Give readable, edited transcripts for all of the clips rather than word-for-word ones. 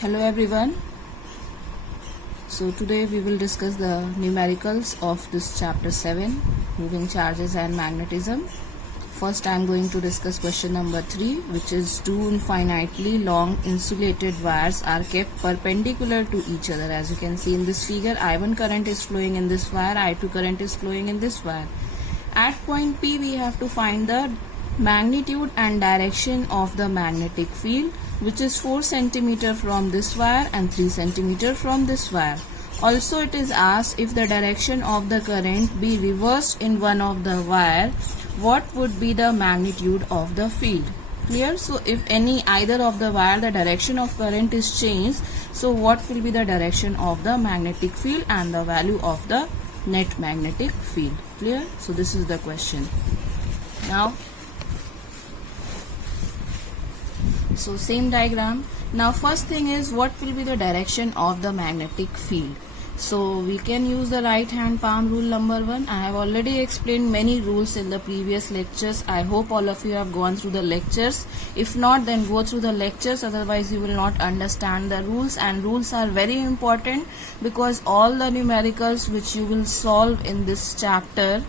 Hello everyone. So today we will discuss the numericals of this chapter 7, moving charges and magnetism. First I am going to discuss question number 3, which is two infinitely long insulated wires are kept perpendicular to each other. As you can see in this figure, I1 current is flowing in this wire, I2 current is flowing in this wire. At point P we have to find the magnitude and direction of the magnetic field, which is 4 cm from this wire and 3 cm from this wire. Also it is asked, if the direction of the current be reversed in one of the wire, what would be the magnitude of the field? Clear? So if either of the wire the direction of current is changed, so what will be the direction of the magnetic field and the value of the net magnetic field? Clear? So this is the question. Now so same diagram. Now first thing is, what will be the direction of the magnetic field? So we can use the right hand palm rule number 1. I have already explained many rules in the previous lectures. I hope all of you have gone through the lectures. If not, then go through the lectures, otherwise you will not understand the rules. And rules are very important, because all the numericals which you will solve in this chapter,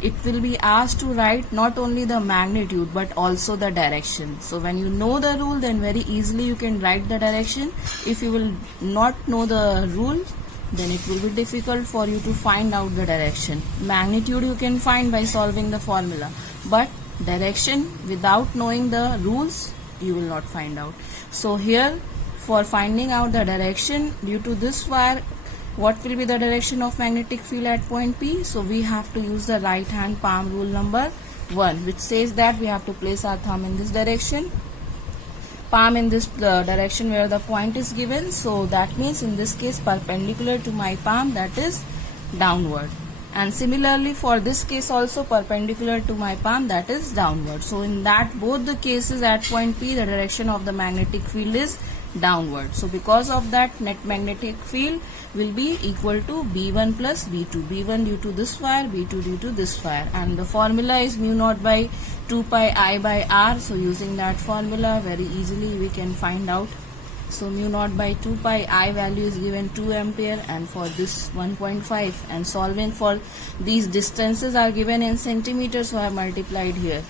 it will be asked to write not only the magnitude but also the direction. So when you know the rule, then very easily you can write the direction. If you will not know the rule, then it will be difficult for you to find out the direction. Magnitude you can find by solving the formula, but direction without knowing the rules you will not find out. So here, for finding out the direction due to this wire, what will be the direction of magnetic field at point P? So we have to use the right hand palm rule number 1, which says that we have to place our thumb in this direction, palm in this direction where the point is given. So that means in this case perpendicular to my palm, that is downward. And similarly for this case also perpendicular to my palm, that is downward. So in that both the cases at point P, the direction of the magnetic field is downward. So because of that, net magnetic field will be equal to B1 plus B2. B1 due to this wire, B2 due to this wire. And the formula is mu naught by 2 pi I by R. So using that formula, very easily we can find out. So mu naught by 2 pi I value is given 2 ampere, and for this 1.5. And solving for these distances are given in centimeters, so I have multiplied here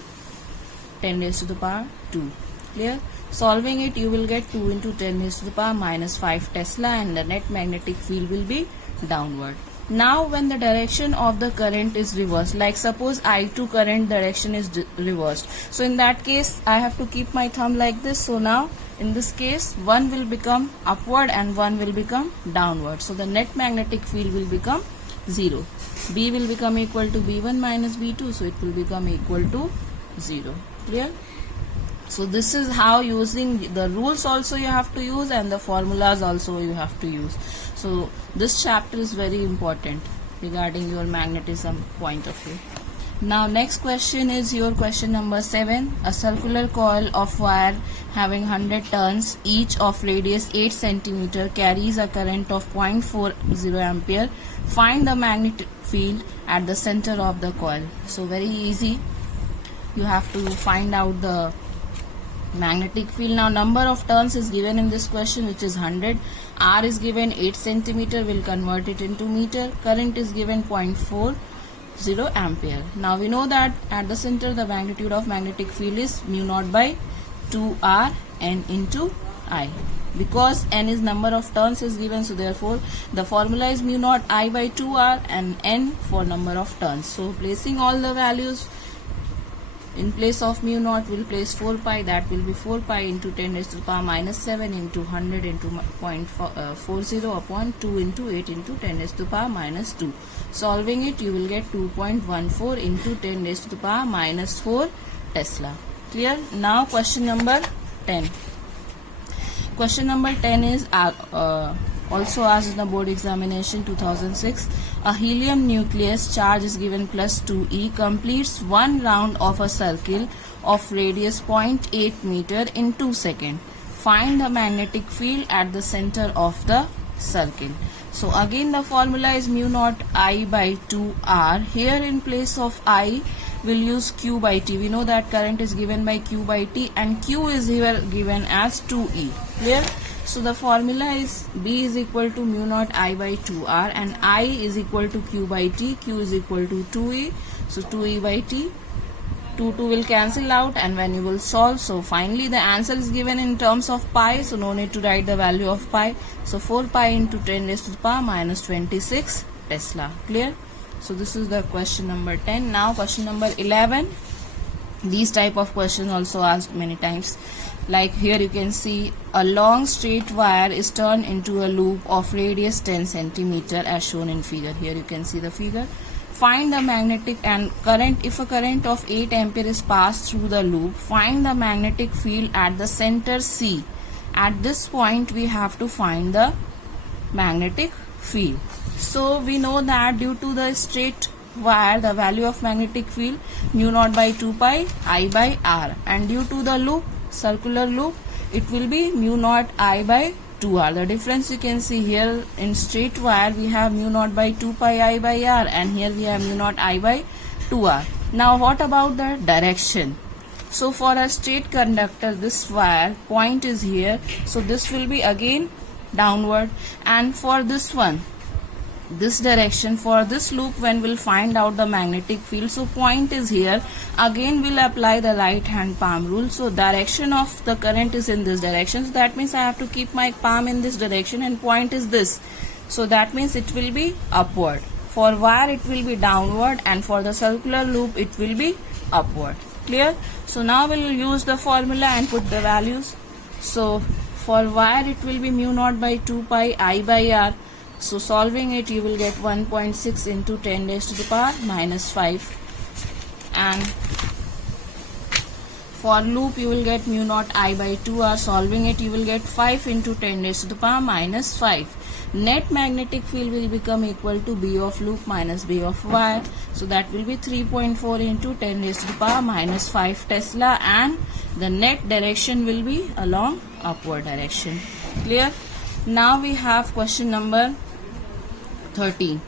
10 raised to the power 2. Clear? Solving it, you will get 2 into 10 raised to the power minus 5 Tesla, and the net magnetic field will be downward. Now when the direction of the current is reversed, like suppose I2 current direction is reversed, so in that case I have to keep my thumb like this. So now in this case, one will become upward and one will become downward. So the net magnetic field will become 0. B will become equal to B1 minus B2, so it will become equal to 0. Clear? So this is how, using the rules also you have to use and the formulas also you have to use. So this chapter is very important regarding your magnetism point of view. Now next question is your question number 7. A circular coil of wire having 100 turns, each of radius 8 cm, carries a current of 0.40 ampere. Find the magnetic field at the center of the coil. So very easy. You have to find out the magnetic field. Now number of turns is given in this question, which is 100. R is given 8 cm, will convert it into meter. Current is given 0.40 ampere. Now we know that at the center the magnitude of magnetic field is mu naught by 2R n into I. Because n is number of turns is given, so therefore the formula is mu naught I by 2R and n for number of turns. So placing all the values, in place of mu naught we'll place 4 pi, that will be 4 pi into 10 raised to the power minus 7 into 100 into 0.40 upon 2 into 8 into 10 raised to the power minus 2. Solving it, you will get 2.14 into 10 raised to the power minus 4 Tesla. Clear? Now question number 10. Question number 10 is also asked in the board examination 2006. A helium nucleus charge is given plus 2e, completes one round of a circle of radius 0.8 meter in 2 seconds. Find the magnetic field at the center of the circle. So again the formula is mu naught I by 2R. Here in place of I we'll use Q by T. We know that current is given by Q by T and Q is here given as 2E. Clear? So the formula is B is equal to mu naught I by 2R and I is equal to Q by T. Q is equal to 2E. So 2E by T. 2 will cancel out, and when you will solve, so finally the answer is given in terms of pi, so no need to write the value of pi. So 4 pi into 10 raised to the power minus 26 Tesla. Clear? So this is the question number 10. Now question number 11. These type of questions also asked many times. Like here you can see a long straight wire is turned into a loop of radius 10 centimeter as shown in figure. Here you can see the figure. Find the magnetic and current. If a current of 8 ampere is passed through the loop, find the magnetic field at the center C. At this point we have to find the magnetic field. So we know that due to the straight wire, the value of magnetic field mu naught by 2 pi I by R, and due to the loop, circular loop, it will be mu naught I by 2R. The difference you can see here, in straight wire we have mu naught by 2 pi I by R, and here we have mu naught I by 2R. Now what about the direction? So for a straight conductor, this wire point is here, so this will be again downward, and for this one, this direction, for this loop when we'll find out the magnetic field, so point is here, again we'll apply the right hand palm rule. So direction of the current is in this direction, so that means I have to keep my palm in this direction, and point is this, so that means it will be upward. For wire it will be downward, and for the circular loop it will be upward. Clear? So now we'll use the formula and put the values. So for wire it will be mu naught by 2 pi I by R. So solving it, you will get 1.6 into 10 raised to the power minus 5. And for loop, you will get mu naught I by 2R. Solving it, you will get 5 into 10 raised to the power minus 5. Net magnetic field will become equal to B of loop minus B of wire. So that will be 3.4 into 10 raised to the power minus 5 Tesla, and the net direction will be along upward direction. Clear? Now we have question number 13.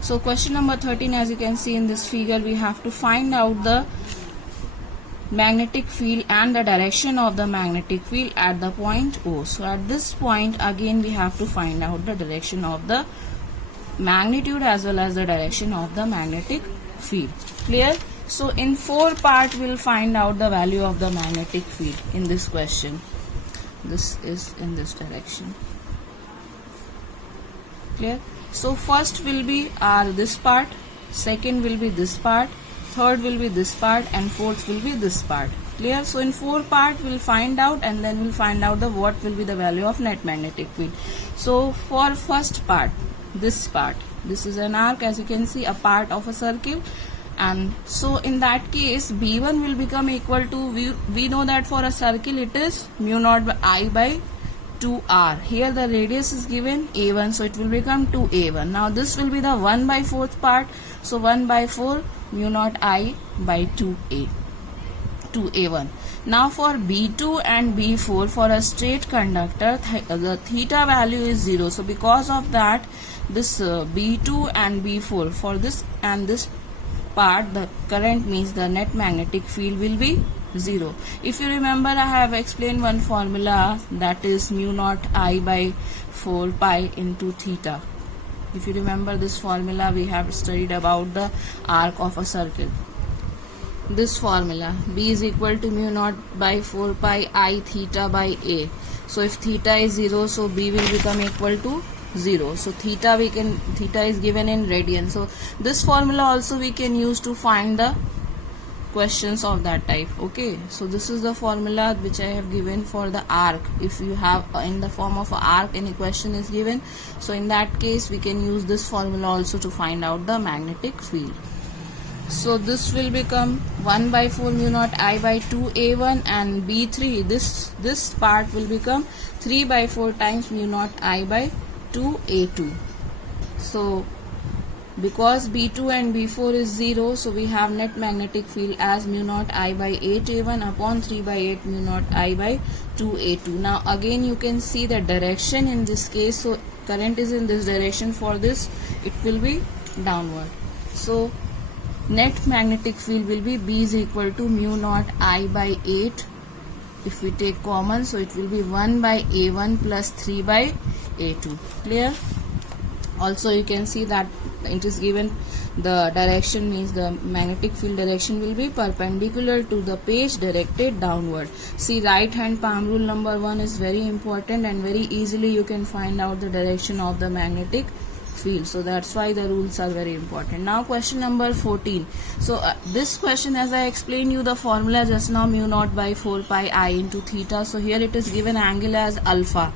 So question number 13, as you can see in this figure, we have to find out the magnetic field and the direction of the magnetic field at the point O. So at this point again we have to find out the direction of the magnitude as well as the direction of the magnetic field. Clear? So in 4 parts we'll find out the value of the magnetic field in this question. This is in this direction. Clear? So first will be this part, second will be this part, third will be this part, and fourth will be this part. Clear? So in 4 parts we'll find out, and then we'll find out the what will be the value of net magnetic field. So for first part, this part, this is an arc, as you can see, a part of a circle, and so in that case B1 will become equal to, we know that for a circle it is mu naught I by 2R. Here the radius is given A1, so it will become 2A1. Now this will be the 1 by 4th part, so 1 by 4 mu naught I by 2A1. Now for B2 and B4, for a straight conductor, the theta value is 0. So because of that, this B2 and B4, for this and this part, the current means the net magnetic field will be 0. If you remember, I have explained one formula, that is mu naught I by 4 pi into theta. If you remember this formula, we have studied about the arc of a circle. This formula, B is equal to mu naught by 4 pi I theta by A. So if theta is 0, so B will become equal to 0. So theta is given in radian. So this formula also we can use to find the questions of that type. Okay, so this is the formula which I have given for the arc. If you have in the form of an arc any question is given, so in that case we can use this formula also to find out the magnetic field. So this will become 1 by 4 mu naught I by 2A1, and B3, this part will become 3 by 4 times mu naught I by 2A2. So because B2 and B4 is 0, so we have net magnetic field as mu naught I by 8A1 upon 3 by 8 mu naught I by to A2. Now again you can see the direction in this case, so current is in this direction. For this it will be downward. So net magnetic field will be B is equal to mu naught I by 8. If we take common, so it will be 1 by A1 plus 3 by A2. Clear? Also you can see that it is given the direction, means the magnetic field direction will be perpendicular to the page directed downward. See, right hand palm rule number 1 is very important, and very easily you can find out the direction of the magnetic field. So that's why the rules are very important. Now question number 14. So this question, as I explained you the formula just now, mu naught by 4 pi I into theta. So here it is given angle as alpha,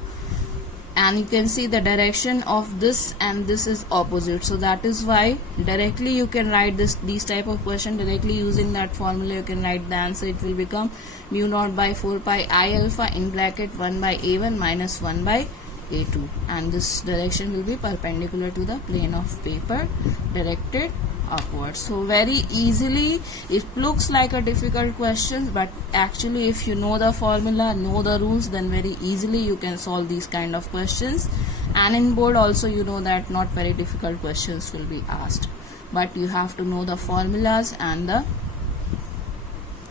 and you can see the direction of this and this is opposite. So that is why directly you can write these type of question directly using that formula. You can write the answer. It will become mu naught by 4 pi I alpha in bracket 1 by A1 minus 1 by A2, and this direction will be perpendicular to the plane of paper directed upwards. So very easily, it looks like a difficult question, but actually if you know the formula, know the rules, then very easily you can solve these kind of questions. And in board also you know that not very difficult questions will be asked, but you have to know the formulas and the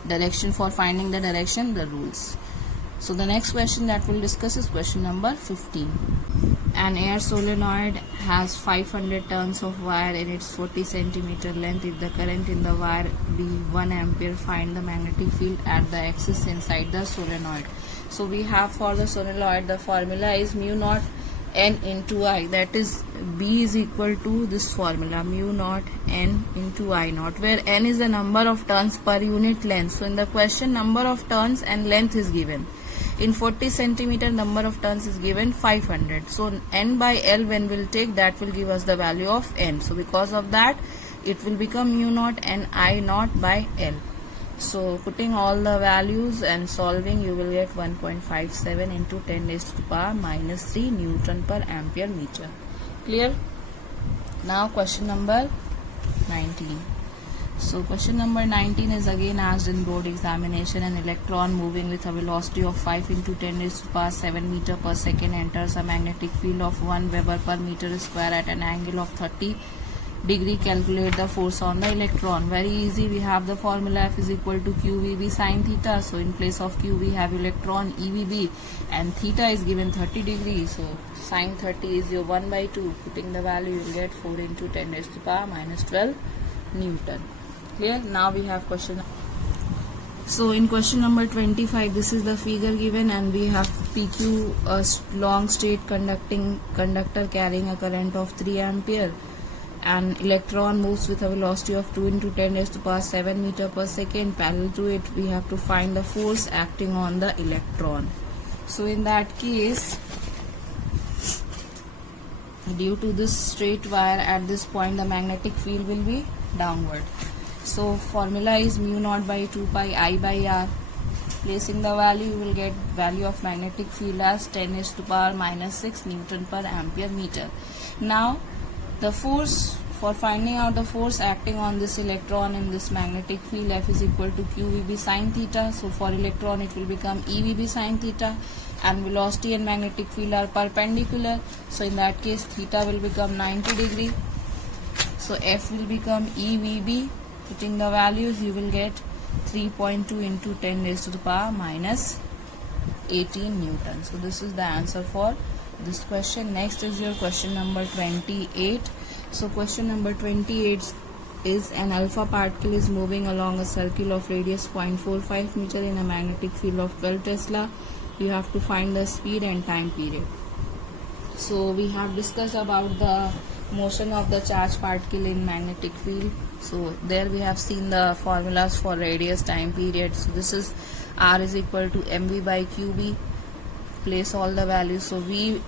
direction. For finding the direction, the rules. So the next question that we'll discuss is question number 15. An air solenoid has 500 turns of wire in its 40 centimeter length. If the current in the wire be 1 ampere, find the magnetic field at the axis inside the solenoid. So we have for the solenoid, the formula is mu naught N into I, that is B is equal to this formula, mu naught N into I naught, where N is the number of turns per unit length. So in the question, number of turns and length is given. In 40 centimeter, number of turns is given 500. So N by L, when we'll take, that will give us the value of N. So because of that, it will become mu naught N I naught by L. So putting all the values and solving, you will get 1.57 into 10 raised to the power minus 3 Newton per ampere meter. Clear? Now question number 19. So question number 19 is again asked in board examination. An electron moving with a velocity of 5 into 10 raised to the power 7 meter per second enters a magnetic field of 1 Weber per meter square at an angle of 30 degree. Calculate the force on the electron. Very easy. We have the formula F is equal to QVB sin theta. So in place of Q we have electron EVB, and theta is given 30 degrees. So sin 30 is your 1 by 2. Putting the value, you will get 4 into 10 raised to the power minus 12 Newton. Clear? Now we have question. So in question number 25, this is the figure given, and we have PQ, a long straight conductor carrying a current of 3 ampere. An electron moves with a velocity of 2 into 10 raised to the power 7 meter per second. Parallel to it, we have to find the force acting on the electron. So in that case, due to this straight wire at this point, the magnetic field will be downward. So formula is mu naught by 2 pi I by R. Placing the value, you will get value of magnetic field as 10 raised to the power minus 6 Newton per ampere meter. Now the force, for finding out the force acting on this electron in this magnetic field, F is equal to QVB sin theta. So for electron it will become EVB sin theta, and velocity and magnetic field are perpendicular. So in that case, theta will become 90 degree. So F will become EVB. Putting the values, you will get 3.2 into 10 raised to the power minus 18 Newton. So this is the answer for this question. Next is your question number 28. So question number 28 is an alpha particle is moving along a circle of radius 0.45 meter in a magnetic field of 12 Tesla. You have to find the speed and time period. So we have discussed about the motion of the charged particle in magnetic field. So there we have seen the formulas for radius, time period. So this is R is equal to mv by qb. Place all the values. So we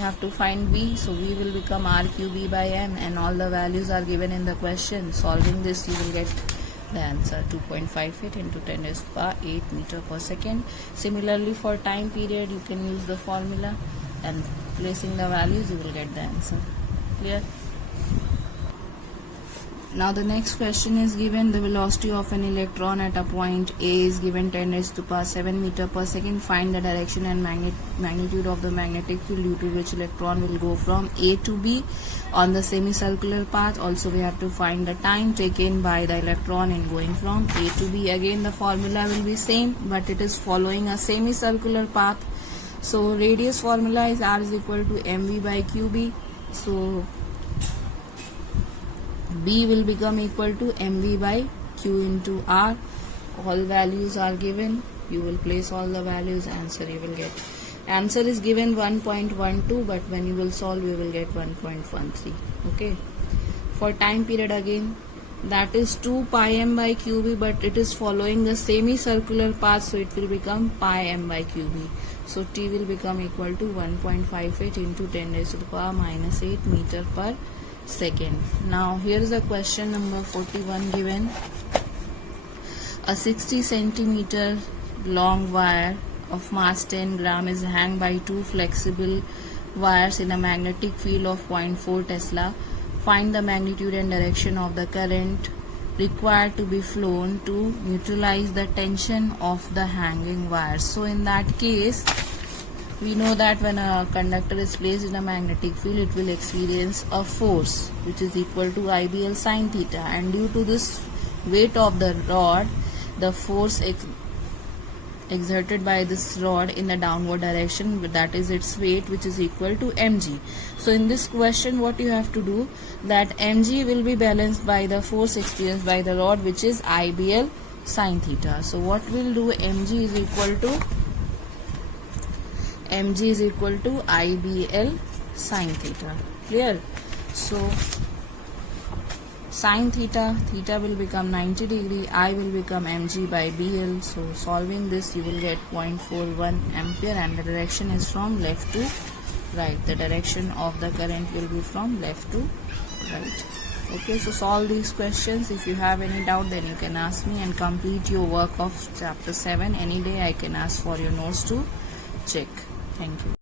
have to find v. So v will become r qb by m, and all the values are given in the question. Solving this, you will get the answer 2.58 into 10 raised to the power 8 meter per second. Similarly for time period, you can use the formula, and placing the values, you will get the answer. Clear? Now the next question is given the velocity of an electron at a point A is given 10 raised to power 7 meter per second. Find the direction and magnitude of the magnetic field due to which electron will go from A to B on the semicircular path. Also we have to find the time taken by the electron in going from A to B. Again the formula will be same, but it is following a semicircular path. So radius formula is R is equal to mv by qb. So B will become equal to mv by q into r. All values are given. You will place all the values. Answer you will get. Answer is given 1.12, but when you will solve you will get 1.13. Okay. For time period again, that is 2 pi m by qb, but it is following the semicircular path, so it will become pi m by qb. So T will become equal to 1.58 into 10 raised to the power minus 8 meter per second. Now here is a question number 41 given. A 60 centimeter long wire of mass 10 gram is hung by two flexible wires in a magnetic field of 0.4 Tesla. Find the magnitude and direction of the current required to be flown to neutralize the tension of the hanging wires. So in that case, we know that when a conductor is placed in a magnetic field, it will experience a force which is equal to IBL sin theta, and due to this weight of the rod, the force exerted by this rod in the downward direction, that is its weight, which is equal to mg. So in this question what you have to do, that mg will be balanced by the force experienced by the rod, which is IBL sin theta. So what we'll do, mg is equal to IBL sin theta. Clear? So sin theta will become 90 degree, I will become mg by BL. So solving this you will get 0.41 ampere, and the direction is from left to right. The direction of the current will be from left to right. Okay, so solve these questions. If you have any doubt, then you can ask me, and complete your work of chapter 7 any day. I can ask for your notes to check. Thank you.